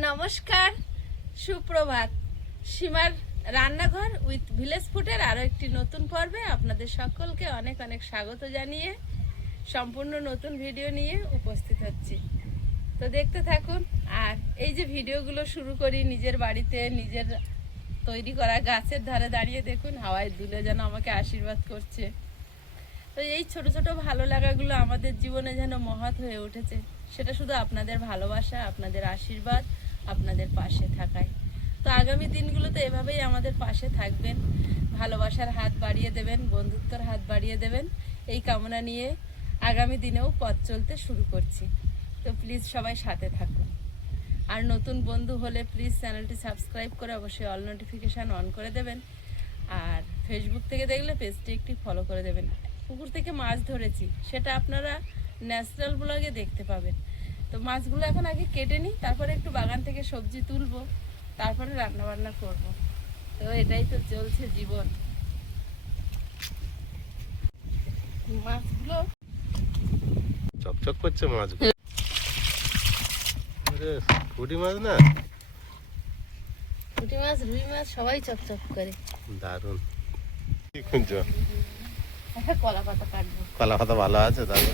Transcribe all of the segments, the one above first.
নমস্কার, সুপ্রভাত। সীমার রান্নাঘর উইথ ভিলেজ ফুডের আরও একটি নতুন পর্বে আপনাদের সকলকে অনেক অনেক স্বাগত জানিয়ে সম্পূর্ণ নতুন ভিডিও নিয়ে উপস্থিত হচ্ছি। তো দেখতে থাকুন। আর এই যে ভিডিওগুলো শুরু করি নিজের বাড়িতে, নিজের তৈরি করা গাছের ধারে দাঁড়িয়ে দেখুন হাওয়ায় দুলে যেন আমাকে আশীর্বাদ করছে। তো এই ছোট ছোট ভালো লাগাগুলো আমাদের জীবনে যেন মহৎ হয়ে উঠেছে, সেটা শুধু আপনাদের ভালোবাসা, আপনাদের আশীর্বাদ, আপনাদের পাশে থাকায়। তো আগামী দিনগুলোতে এভাবেই আমাদের পাশে থাকবেন, ভালোবাসার হাত বাড়িয়ে দেবেন, বন্ধুত্বর হাত বাড়িয়ে দেবেন, এই কামনা নিয়ে আগামী দিনেও পথ চলতে শুরু করছি। তো প্লিজ সবাই সাথে থাকুন। আর নতুন বন্ধু হলে প্লিজ চ্যানেলটি সাবস্ক্রাইব করে অবশ্যই অল নোটিফিকেশান অন করে দেবেন। আর ফেসবুক থেকে দেখলে পেজটি একটি ফলো করে দেবেন। পুকুর থেকে মাছ ধরেছি, সেটা আপনারা ন্যাচারাল ব্লগে দেখতে পাবেন। তো মাছগুলো এখন আগে কেটে নিই, তারপরে একটু বাগান থেকে সবজি তুলবো, তারপরে রান্না বান্না করব। তো এটাই তো চলছে জীবন। মাছগুলো চকচক করছে মাছগুলো। পুঁটি মাছ না, পুঁটি মাছ, রুই মাছ সবাই চকচক করে। দারুণ। কি খুঁজছো? একটা কলা পাতা কাটবো। কলা পাতা ভালো আছে তাহলে?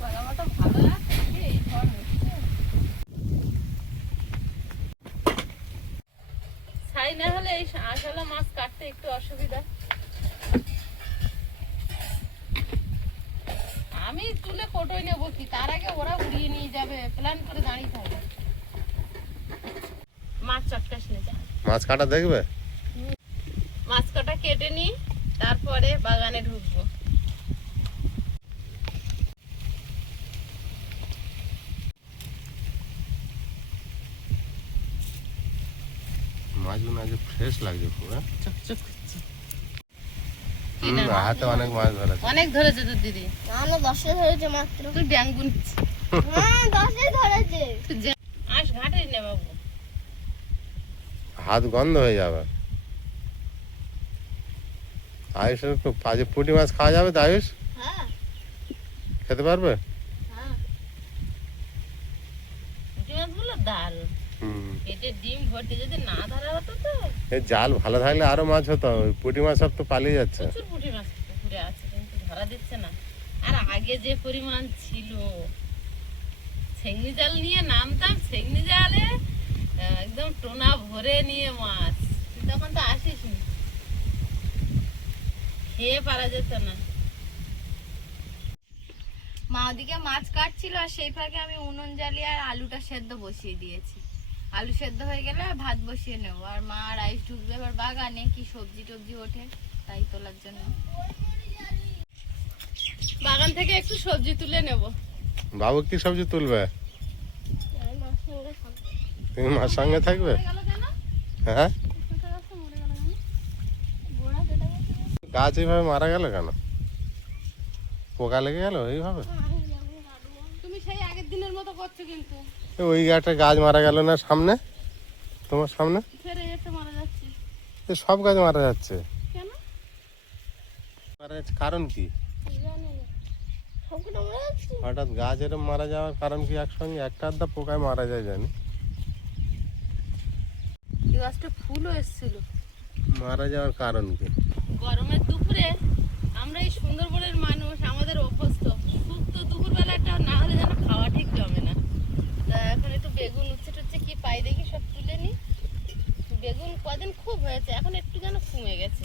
কলা পাতা ভালো আছে, এই ফল হচ্ছে। ছাই না হলে এই আঁশালা মাছ কাটতে একটু অসুবিধা। আমি তুলে কোটোয় নেবো কি, তার আগে ওরা উড়িয়ে নিয়ে যাবে, প্ল্যান করে দাঁড়িয়ে থাকবে। মাছ চটকাস নিয়ে যা। মাছ কাটা দেখবে? মাছ কাটা কেটে নি, তারপরে বাগানে ঢুকবো। মাছগুলো আজ ফ্রেশ লাগছে পুরো। চকচক করছে। হাতে অনেক মাছ ধরেছে। অনেক ধরেছে তোর দিদি। আমরা 10 ধরেছে মাত্র। তুই ব্যাং গুনছিস। হ্যাঁ 10 ধরেছে। আস ঘাটে নে বাবু। হাত গন্ধ হয়ে যাবে। আয়ুষের তো আজ পুঁটি মাছ খাওয়া যাবে তো? আয়ুষ হ্যাঁ খেতে পারবে? হ্যাঁ। পুঁটি মাছগুলো দারুণ। হুম, পেটে ডিম ভর্তি, যদি না ধরা হতো তো। এই জাল ভালো থাকলে আরো মাছ হতো। ওই পুঁটি মাছ সব তো পালিয়ে যাচ্ছে। প্রচুর পুঁটি মাছ পুকুরে আছে, কিন্তু ধরা দিচ্ছে না। আর আগে যে পরিমাণ ছিল, ছেঙ্গি জাল নিয়ে নামতাম, ছেঙ্গি জালে একদম টোনা ভরে নিয়ে মাছ। তুই তখন তো আসিস নি, খেয়ে পারা যেত না। মা ওদিকে মাছ কাটছিল আর সেই ফাঁকে আমি উনুন জ্বালিয়ে আর আলুটা সেদ্ধ বসিয়ে দিয়েছি। আলু সেদ্ধ হয়ে গেলে ভাত বসিয়ে নেবো। আর মা রাইস ঢুকবে এবার বাগানে, কি সবজি টবজি ওঠে তাই তোলার জন্য। বাগান থেকে একটু সবজি তুলে নেব। বাবু কি সবজি তুলবে? তুমি মার সঙ্গে থাকবে? হ্যাঁ, গাছ এইভাবে মারা গেল কেন? পোকা লেগে গেল এইভাবে? তুমি সেই আগের দিনের মতো করছো, কিন্তু ওই একটা গাছ মারা গেল না সামনে, তোমার সামনে? ফেরে এসে মারা যাচ্ছে সব গাছ মারা যাচ্ছে কেন? মারা যাচ্ছে কারণ কি? হঠাৎ গাছ এরকম মারা যাওয়ার কারণ কি? একসঙ্গে একটা আধটা পোকায় মারা যায় জানি। এই গাছটা ফুলও এসেছিল। মারা যাওয়ার কারণ কি? গরমের দুপুরে আমরা এই সুন্দরবনের মানুষ, আমাদের অভ্যস্ত শুক্তো দুপুরবেলাটা না হলে যেন খাওয়া ঠিক জমে না। তা এখন একটু বেগুন উচ্ছে টুচ্ছে কি পাই দেখি সব তুলে নি। বেগুন কদিন খুব হয়েছে, এখন একটু যেন কমে গেছে।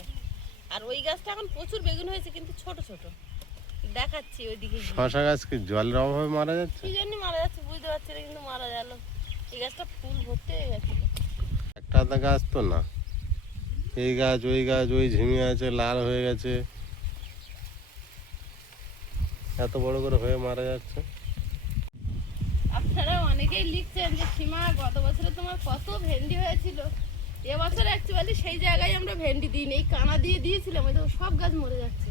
আর ওই গাছটা এখন প্রচুর বেগুন হয়েছে, কিন্তু ছোট ছোট দেখাচ্ছি ওইদিকে গিয়ে। শশা গাছ কি জলের অভাবে মারা যাচ্ছে? কি জন্য মারা যাচ্ছে বুঝতে পারছি না, কিন্তু মারা গেল। এই গাছটা ফুল ভর্তি হয়ে গেছিল। একটা আধটা গাছ তো না, এই গাছ ওই গাছ, ওই ঝিমিয়ে আছে, লাল হয়ে গেছে, এত বড় করে হয়ে মারা যাচ্ছে। আপনারা অনেকেই লিখছেন যে সীমা গত বছরে তোমার কত ভেন্ডি হয়েছিল, এবছর অ্যাকচুয়ালি সেই জায়গায় আমরা ভেন্ডি দিই, এই কানা দিয়ে দিয়েছিলাম, ওই তো সব গাছ মরে যাচ্ছে।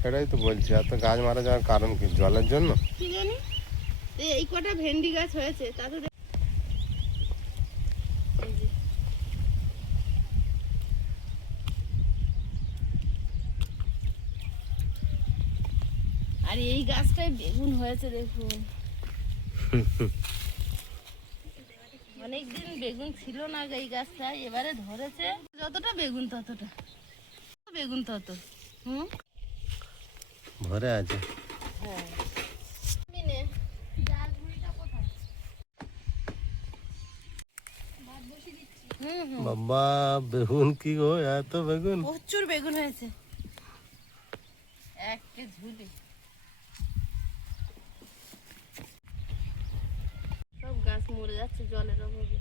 সেটাই তো বলছি, এত গাছ মারা যাওয়ার কারণ কি? জলের জন্য? কি জানি এই কটা ভেন্ডি গাছ হয়েছে তাতে। আর এই গাছটায় বেগুন হয়েছে দেখুন। অনেকদিন বেগুন ছিল না এই গাছটায়, এবারে ধরেছে। যতটা বেগুন ততটা, বেগুন তত। হুম, ভরে আছে। হ্যাঁ। বাবা বেগুন কি গো, এত বেগুন! প্রচুর বেগুন হয়েছে একটা ঝুলি। সব গাছ মরে যাচ্ছে জলের অভাবে।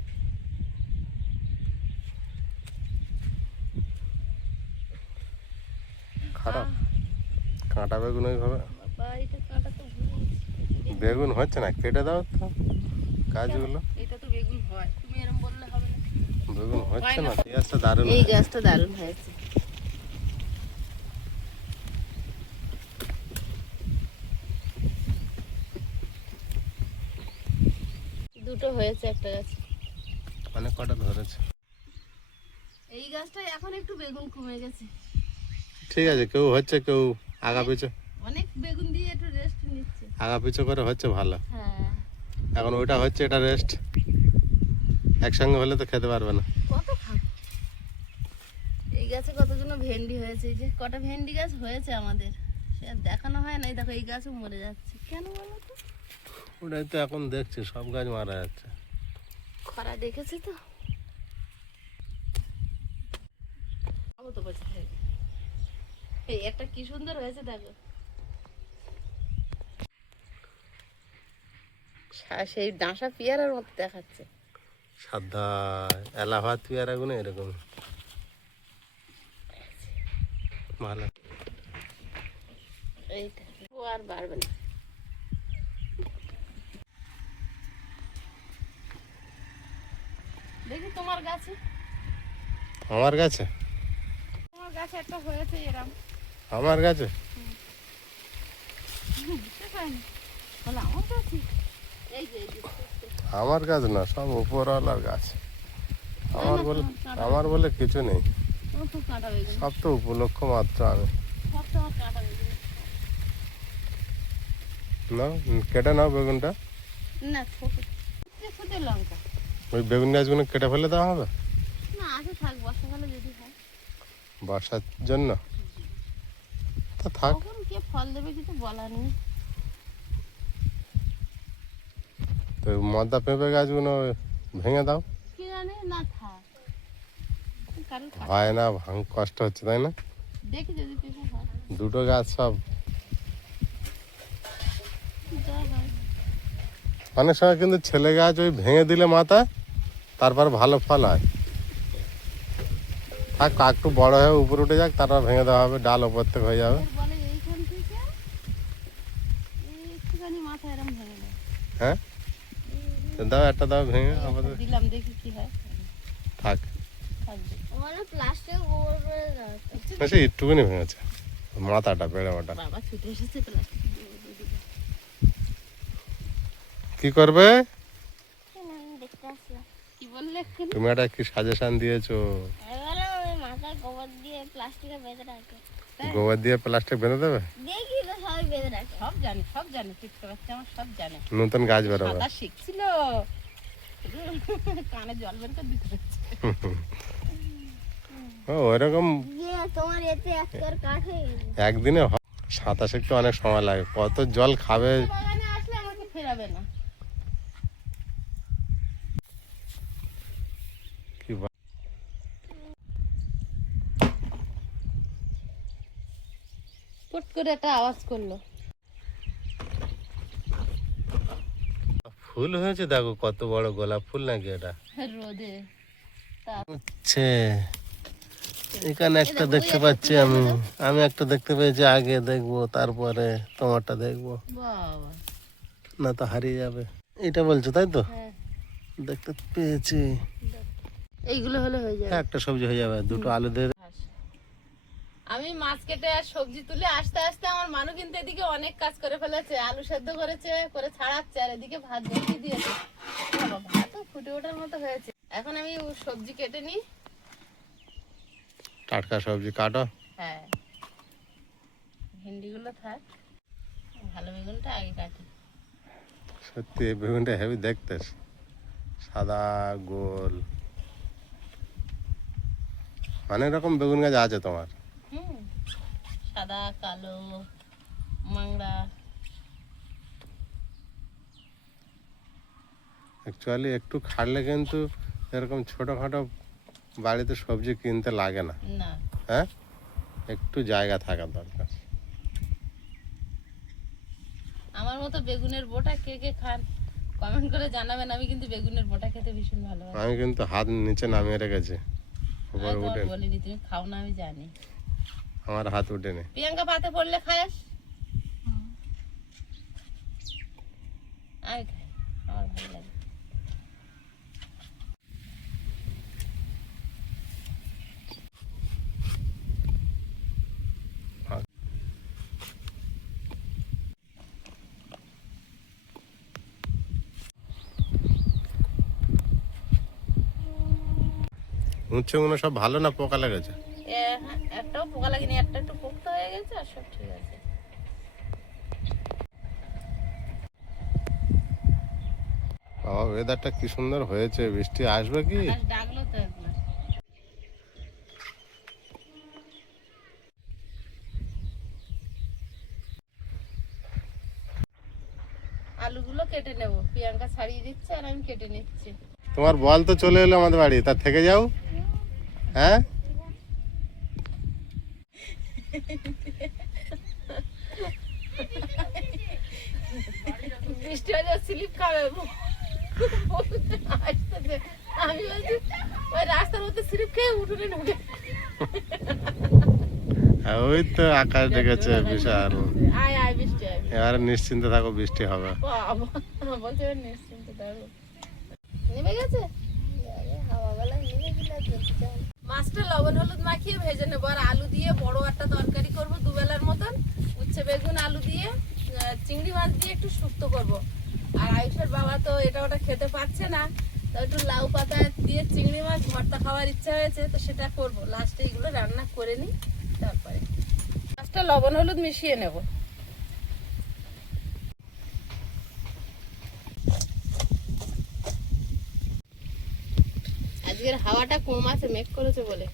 খারাপ কাঁটা বেগুন ওইভাবে। বাবা এটা কাঁটা তো ভরে গেছে। বেগুন হচ্ছে না, কেটে দাও তো গাছগুলো। এটা তো বেগুন হয়, তুমি এরকম বললে হবে না। বেগুন হচ্ছে না, এই গাছটা দারুণ। এই গাছটা দারুণ হয়েছে। দুটো হয়েছে একটা গাছে। অনেক কটা ধরেছে। এই গাছটায় এখন একটু বেগুন কমে গেছে। ঠিক আছে, কেউ হচ্ছে কেউ আগা পিছু অনেক বেগুন দিয়ে একটু রেস্ট নিচ্ছে। আগা পিছু করে হচ্ছে ভালো। হ্যাঁ, এখন ওইটা হচ্ছে, এটা রেস্ট। একসঙ্গে হলে তো খেতে পারবে না। কত খাবো। এই গাছে কতগুলো ভেন্ডি হয়েছে, এই যে কটা ভেন্ডি গাছ হয়েছে আমাদের, সে আর দেখানো হয় না। এই দেখো এই গাছও মরে যাচ্ছে কেন বলো তো? ওটাই তো এখন দেখছি, সব গাছ মারা যাচ্ছে। খরা দেখেছি তো। খাবো তো বসে থেকে। এই একটা কি সুন্দর হয়েছে দেখো, সেই ডাঁসা পেয়ারার মতো দেখাচ্ছে। সাদা এলাহাবাদ পেয়ারাগুলো এরকম ভালো। এইটা ও আর বাড়বে না। দেখি তোমার গাছে, আমার কাছে তোমার গাছে একটা হয়েছে এরম। আমার কাছে বুঝতে পারিনি বলে আমার গাছে। এই যে এই যে আমার গাছ না, সব উপরওয়ালার গাছ। আমার না, বলে কাঁটা। আমার বলে কিছু নেই, তোমার খুব কাঁটা বেগুন, সব তো উপলক্ষ মাত্র। আমি সব তোমার কাঁটা বেগুন। নাও, কেটে নাও বেগুনটা। না ছোট ফুটে লঙ্কা। ওই বেগুন গাছগুলো কেটে ফেলে দেওয়া হবে না আছে, থাক বর্ষাকালে যদি হয়। বর্ষার জন্য, তা থাক। কখন কে ফল দেবে কিছু বলার নেই। তো মদ্দা পেঁপে গাছগুলো ভেঙে দাও। কি জানে, না থাক। কারণ হয় না, কষ্ট হচ্ছে তাই না? দেখি যদি পেঁপে হয়। দুটো গাছ সব যা হয়। অনেক সময় কিন্তু ছেলে গাছ ওই ভেঙে দিলে মাথা, তারপর ভালো ফল হয়। থাক, একটু বড় হয়ে উপরে উঠে যাক, তারপর ভেঙে দেওয়া হবে, ডাল ওপর থেকে হয়ে যাবে। এর বলে এইখান থেকে একটুখানি মাথা এরম ভেঙে দেয়। হ্যাঁ, তো দাও একটা, দাও ভেঙে আপাতত দিলাম, দেখি কি হয়। থাক। থাকবে। প্লাস্টিক গোবর করে দাও। সে একটুখানি ভেঙেছে মাথাটা, বেড়ে ওটা। বাবা ছুটে এসেছে প্লাস্টিক কি করবে? দেখতে আসলাম। কি বললে এক্ষুনি? তুমি একটা কি সাজেশন দিয়েছো? মাথায় গোবর দিয়ে প্লাস্টিকে বেঁধে রাখে। গোবর দিয়ে প্লাস্টিক বেঁধে দেবে? দেখি তো সবাই বেঁধে রাখে। সব জানে টিকতে পারছে, আমার সব জানে। নতুন গাছ বেরোবে। সাঁতার শিখছিল, কানে জল বের করে দিতে হচ্ছে। ও ওইরকম তোমার এতে একটার কাঠ হয়ে গেল। একদিনে সাঁতার শিখতে অনেক সময় লাগে, কত জল খাবে। বাগানে আসলে আমাকে ফেরাবে না। কি পট করে একটা আওয়াজ করলো। ফুল হয়েছে দেখো, কত বড় গোলাপ ফুল নাকি এটা? রোদে হচ্ছে এখানে একটা দেখতে পাচ্ছি আমি। আমি একটা দেখতে পেয়েছি, আগে দেখবো তারপরে তোমারটা দেখবো, বাবা। না তো হারিয়ে যাবে। এটা বলছো তাই তো? হ্যাঁ, দেখতে পেয়েছি। এইগুলো হলে হয়ে যাবে। একটা সবজি হয়ে যাবে, দুটো আলু দিয়ে। আমি মাছ কেটে আর সবজি তুলে আসতে আসতে আমার মানু কিন্তু এদিকে অনেক কাজ করে ফেলেছে। আলু সেদ্ধ করেছে, করে ছাড়াচ্ছে, আর এদিকে ভাত বসিয়ে দিয়েছে। বাবা, ভাতও ফুটে ওঠার মতো হয়েছে। এখন আমি সবজি কেটে নিই। টাটকা সবজি কাটো। হ্যাঁ, ভেন্ডিগুলো থাক, ভালো বেগুনটা আগে কাটি। সত্যি এই বেগুনটা হেভি দেখতে, সাদা গোল অনেক রকম বেগুন গাছ আছে তোমার। সাদা কালো মাংড়া। অ্যাকচুয়ালি একটু খাটলে কিন্তু এরকম ছোটোখাটো বাড়িতে সবজি কিনতে লাগে না। না, হ্যাঁ, একটু জায়গা থাকা দরকার। আমার মতো বেগুনের বোটা কে কে খান কমেন্ট করে জানাবেন। আমি কিন্তু বেগুনের বোটা খেতে ভীষণ ভালোবাসি। আমি কিন্তু হাত নিচে নামিয়ে রেখেছি, আমি উপরে তোমার উঠে বলিনি, তুমি খাও না আমি জানি। আমার হাত উঠে নে। প্রিয়াঙ্কা পাতে পড়লে খাস? আমি খাই, আমার ভালো লাগে। উচ্ছে গুলো সব ভালো না পোকা লেগেছে? হ্যাঁ, একটাও পোকা লাগেনি, একটা একটু পোক্ত হয়ে গেছে আর সব ঠিক আছে। বাবা ওয়েদারটা কি সুন্দর হয়েছে, বৃষ্টি আসবে কি? আকাশ ডাকলো তো একবার। আলুগুলো কেটে নেব, প্রিয়াঙ্কা ছাড়িয়ে দিচ্ছে আর আমি কেটে নিচ্ছি। তোমার বল তো চলে এলো আমাদের বাড়ি, তার থেকে যাও। হ্যাঁ, বৃষ্টি হয়ে স্লিপ খাবে আসতেছে। আমি বলছি ওই রাস্তার মধ্যে স্লিপ খেয়ে উঠোনে ঢুকে। ওই তো আকাশ ডেকেছে বিশাল। আয় আয় বৃষ্টি আয়। এবারে নিশ্চিন্তে থাকো, বৃষ্টি হবে। বাবা বলছে এবার নিশ্চিন্ত থাকো। নেমে গেছে? মাছটা লবণ হলুদ মাখিয়ে ভেজে নেবো আর আলু দিয়ে বড় একটা তরকারি করবো দুবেলার মতন। উচ্ছে বেগুন আলু দিয়ে চিংড়ি মাছ দিয়ে একটু শুক্তো করবো। আর আয়ুষের বাবা তো এটা ওটা খেতে পাচ্ছে না, তো একটু লাউ পাতা দিয়ে চিংড়ি মাছ ভর্তা খাওয়ার ইচ্ছা হয়েছে, তো সেটা করবো। লাস্টে এগুলো রান্না করে নিই, তারপরে মাছটা লবণ হলুদ মিশিয়ে নেবো। আজকের হাওয়াটা কম আছে, মেঘ করেছে বলে।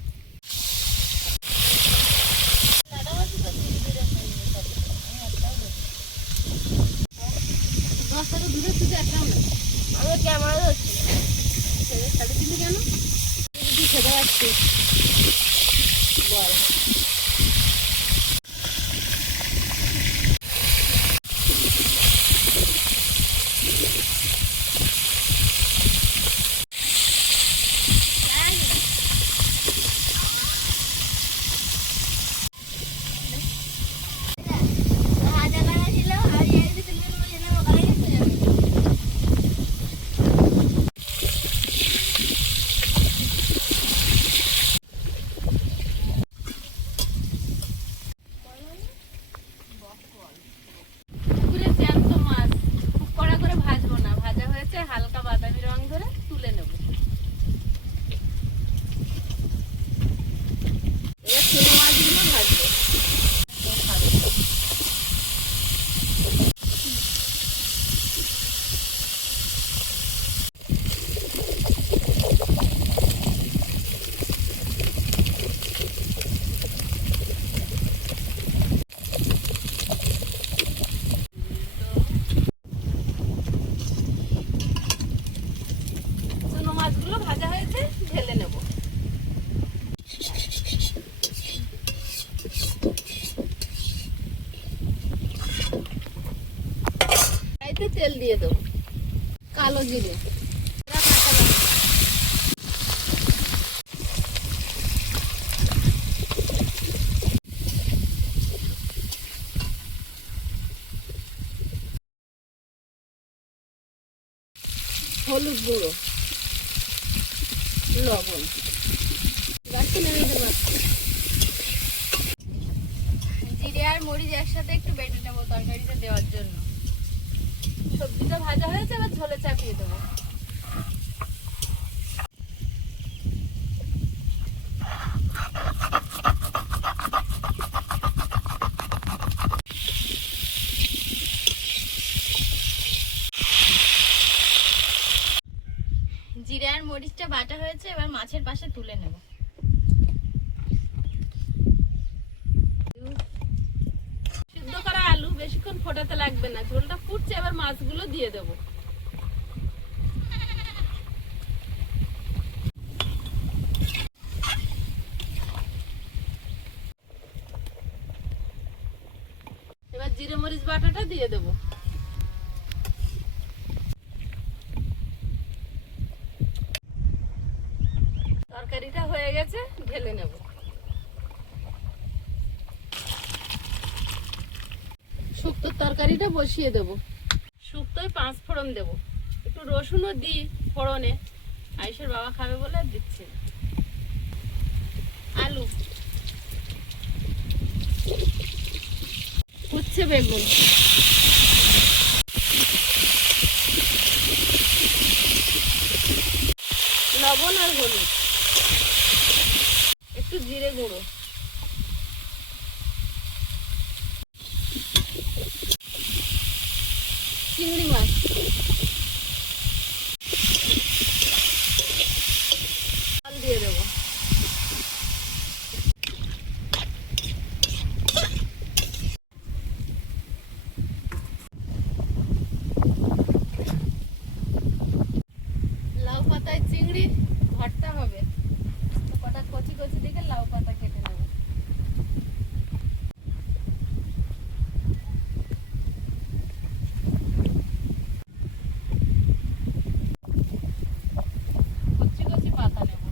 ক্যামেরা ধরছি সাড়ে তিনটে কেন খেতে পাচ্ছি বল। পুকুরে জ্যান্ত মাছ খুব কড়া করে ভাজবো না, ভাজা হয়েছে হালকা বাদামি রং ধরে তুলে নেব। এবার ছোট মাছগুলো ভাজবো। চুনো মাছগুলো ভাজা হয়েছে, ঢেলে নেব। কড়াইতে তেল দিয়ে দেবো, কালো জিরে, কাঁচা লঙ্কা, হলুদ গুঁড়ো, লবণ। জিরে আর মরিচ একসাথে একটু বেটে নেবো তরকারিতে দেওয়ার জন্য। সবজিটা ভাজা হয়েছে, এবার ঝোলে চাপিয়ে দেবো। মরিচটা বাটা হয়েছে, এবার মাছের পাশে তুলে নেব। সিদ্ধ করা আলু বেশিক্ষণ ফোটাতে লাগবে না, ঝোলটা ফুটছে, এবার মাছগুলো দিয়ে দেবো। এবার জিরে মরিচ বাটাটা দিয়ে দেবো। তরকারিটা হয়ে গেছে, ঢেলে নেব। শুক্তোর তরকারিটা বসিয়ে দেব। শুক্তোয় 5 ফোড়ন দেব, একটু রসুনও দিই ফোড়নে, আয়েশের বাবা খাবে বলে আর দিচ্ছি না। আলু, উচ্ছে, বেগুন, লবণ আর হলুদ, একটু জিরে গুঁড়ো, চিংড়ি মাছ, জল দিয়ে দেবো। লাউ পাতায় চিংড়ি ভর্তা হবে, তো কটা কচি কচি দিকে লাউ পাতা কেটে নেব। কচি কচি পাতা নেব।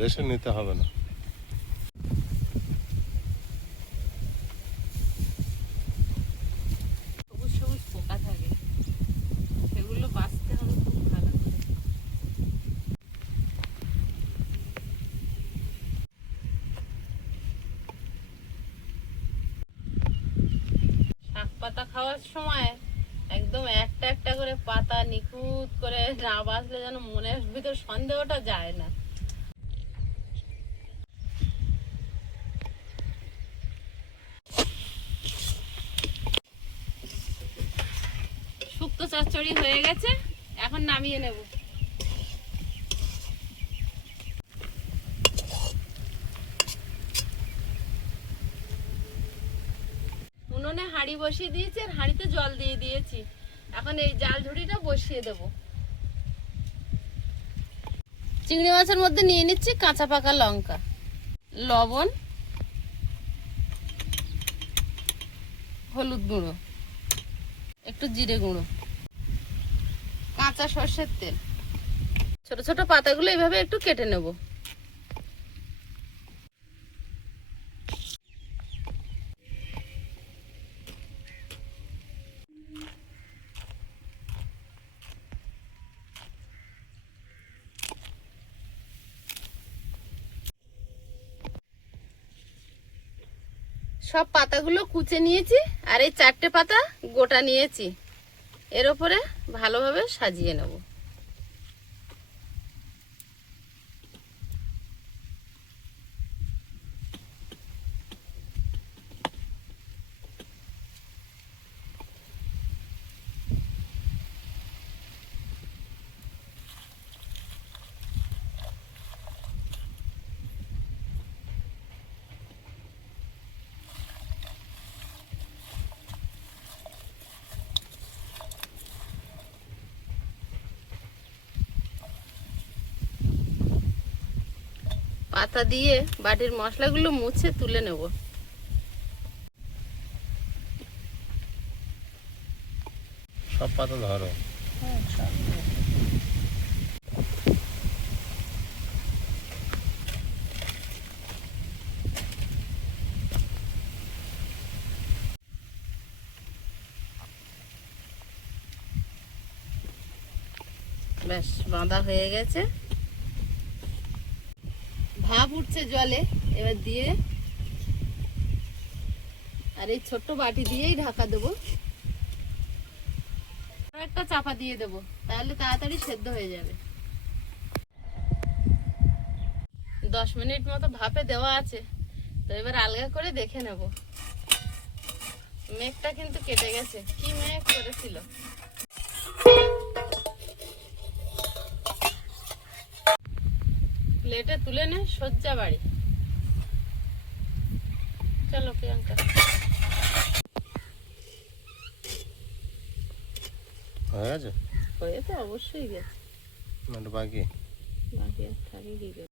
বেশি নিতে হবে না। সবুজ সবুজ পোকা থাকে, সেগুলো বাঁচতে হবে খুব ভালো করে। শাক পাতা খাওয়ার সময় একদম একটা একটা করে পাতা নিখুঁত করে না বাঁচলে যেন মনের ভিতর সন্দেহটা যায় না। শুক্তো চচ্চড়ি হয়ে গেছে, এখন নামিয়ে নেব। উনুনে হাঁড়ি বসিয়ে দিয়েছি আর হাঁড়িতে জল দিয়ে দিয়েছি। এখন এই জাল ঝুড়িটা বসিয়ে দেব। চিংড়ি মাছের মধ্যে নিয়ে নিচ্ছি কাঁচা পাকা লঙ্কা, লবণ, হলুদ গুঁড়ো, একটু জিরে গুঁড়ো, কাঁচা সর্ষের তেল। ছোট ছোট পাতাগুলো এইভাবে একটু কেটে নেব। সব পাতাগুলো কুচে নিয়েছি আর এই 4টে পাতা গোটা নিয়েছি, এর উপরে ভালোভাবে সাজিয়ে নেব। পাতা দিয়ে বাটির মশলাগুলো মুছে তুলে নেব। সব পাতা ধরো। ব্যাস বাঁধা হয়ে গেছে, ভাপ উঠছে জলে, এবার দিয়ে আর এই ছোট্ট বাটি দিয়েই ঢাকা দেবো। একটা চাপা দিয়ে দেবো, তাহলে তাড়াতাড়ি সেদ্ধ হয়ে যাবে। 10 মিনিট মতো ভাপে দেওয়া আছে, তো এবার আলগা করে দেখে নেব। মেঘটা কিন্তু কেটে গেছে, কি মেঘ করেছিল। প্লেটে তুলে নে, সজ্জা বাড়ি। চলো প্রিয়াঙ্কা। হয়ে গেছে? হয়ে তো অবশ্যই গেছে, মানে বাকি বাকি আর থাকি কি করে।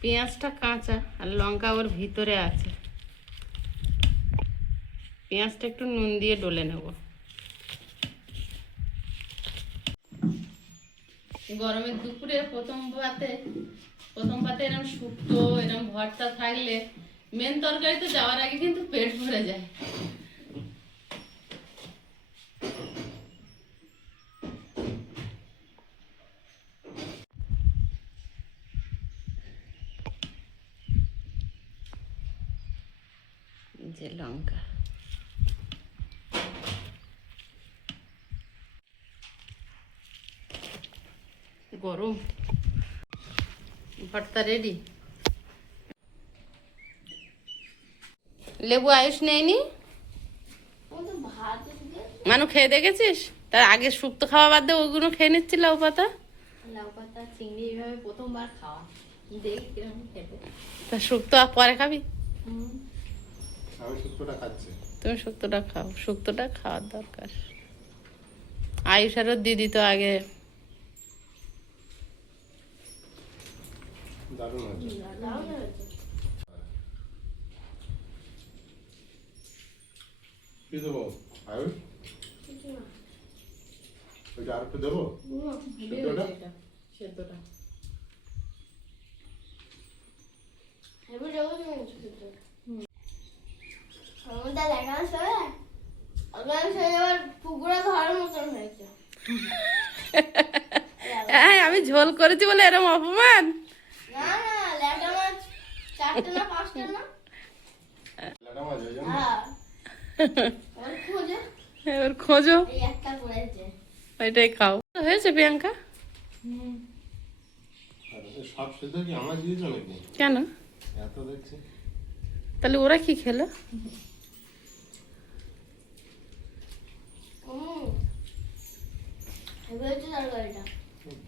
পেঁয়াজটা কাঁচা আর লঙ্কা ওর ভিতরে আছে। পেঁয়াজটা একটু নুন দিয়ে ডলে নেব। গরমের দুপুরে প্রথম পাতে এরকম শুক্তো এরকম ভর্তা থাকলে মেন তরকারি তো যাওয়ার আগে কিন্তু পেট ভরে যায়। যে লঙ্কা, গরম ভর্তা রেডি। লেবু আয়ুষ নেয়নি, মানু খেয়ে দেখেছিস? তার আগে শুক্তো খাওয়া বাদ দিয়ে ওইগুলো খেয়ে নিচ্ছিল। লাউ পাতা চিংড়ি এইভাবে প্রথমবার খাওয়া, দেখ কিরকম খেতে। তা শুক্তো পরে খাবি? আমি শুক্তোটা খাচ্ছি। তুমি শুক্তোটা খাও, শুক্তোটা খাওয়ার দরকার। আয়ুষ আর ওর দিদি তো আগে দারুণ হয়েছে। কি দেবো আয়ুষ? ওই আর একটু দেবো সেদ্ধটা? সেদ্ধটা হ্যাঁ, আমি ঝোল করেছি বলে এরকম অপমান। ল্যাটা মাছ ওই জন্য? এবার খোঁজো, ওইটাই খাও। হয়েছে প্রিয়াঙ্কা? আর এই সব সেদ্ধ কি আমার দিয়েছো নাকি? কেন? এত দেখছি। তাহলে ওরা কি খেলো?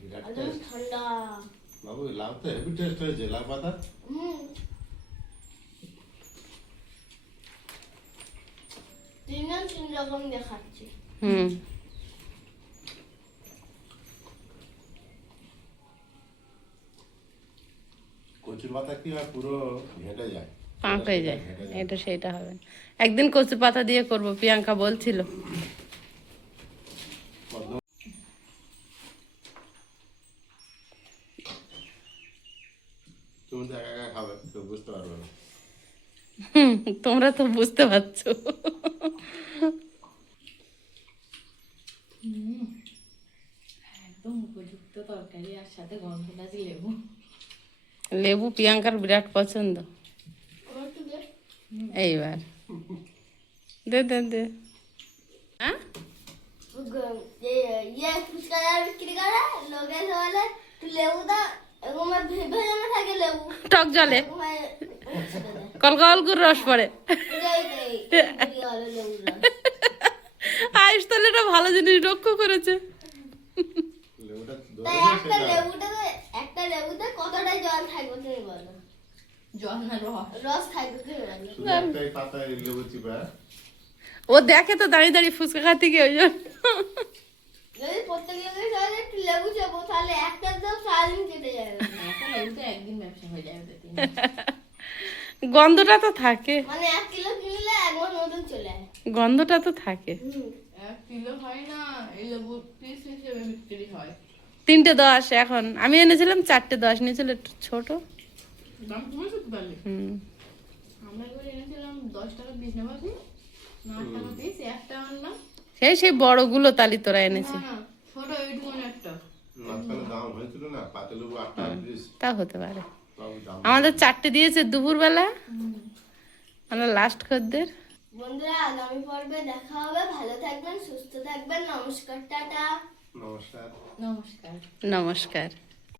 বিরাট taste। বাবু লাউ তো হেভি টেস্ট হয়েছে, লাউ পাতা। হুম, কচুর পাতা কি হয় পুরো ঘেটে যায়, পাক হয়ে যায়। এটা সেটা হবে না। একদিন কচু পাতা দিয়ে করব, প্রিয়াঙ্কা বলছিল। তুমি তো একা একা খাবে, কেউ বুঝতে পারবে না। তোমরা তো বুঝতে পারছো। একদম উপযুক্ত তরকারি, আর সাথে গন্ধরাজি লেবু। লেবু প্রিয়াঙ্কার বিরাট পছন্দ। এইবার দে দে দে। হ্যাঁ, টক জলে কলকল করে রস পড়ে। আয়ুষ তাহলে এটা ভালো জিনিস লক্ষ্য করেছে। লেবুটা শুধু একটাই পাতায় লেবু চিপা। ও দেখে তো দাঁড়িয়ে দাঁড়িয়ে ফুচকা খাতে গিয়ে, ওই জন্য। গন্ধটা তো থাকে, গন্ধটা তো থাকে। 3.10 এখন, আমি এনেছিলাম 4.10, নিয়েছিল একটু ছোট। হুম, সেই বড়গুলো তালি তোরা এনেছি। মাঝখানে দাম হয়েছিল না পাতিলেবু 8 টাকা পিস, তা হতে পারে। তাও দাম। আমাদের 4টে দিয়েছে দুপুরবেলা, আমরা লাস্ট খদ্দের। বন্ধুরা আগামী পর্বে দেখা হবে, ভালো থাকবেন, সুস্থ থাকবেন, নমস্কার, টাটা। নমস্কার। নমস্কার। নমস্কার।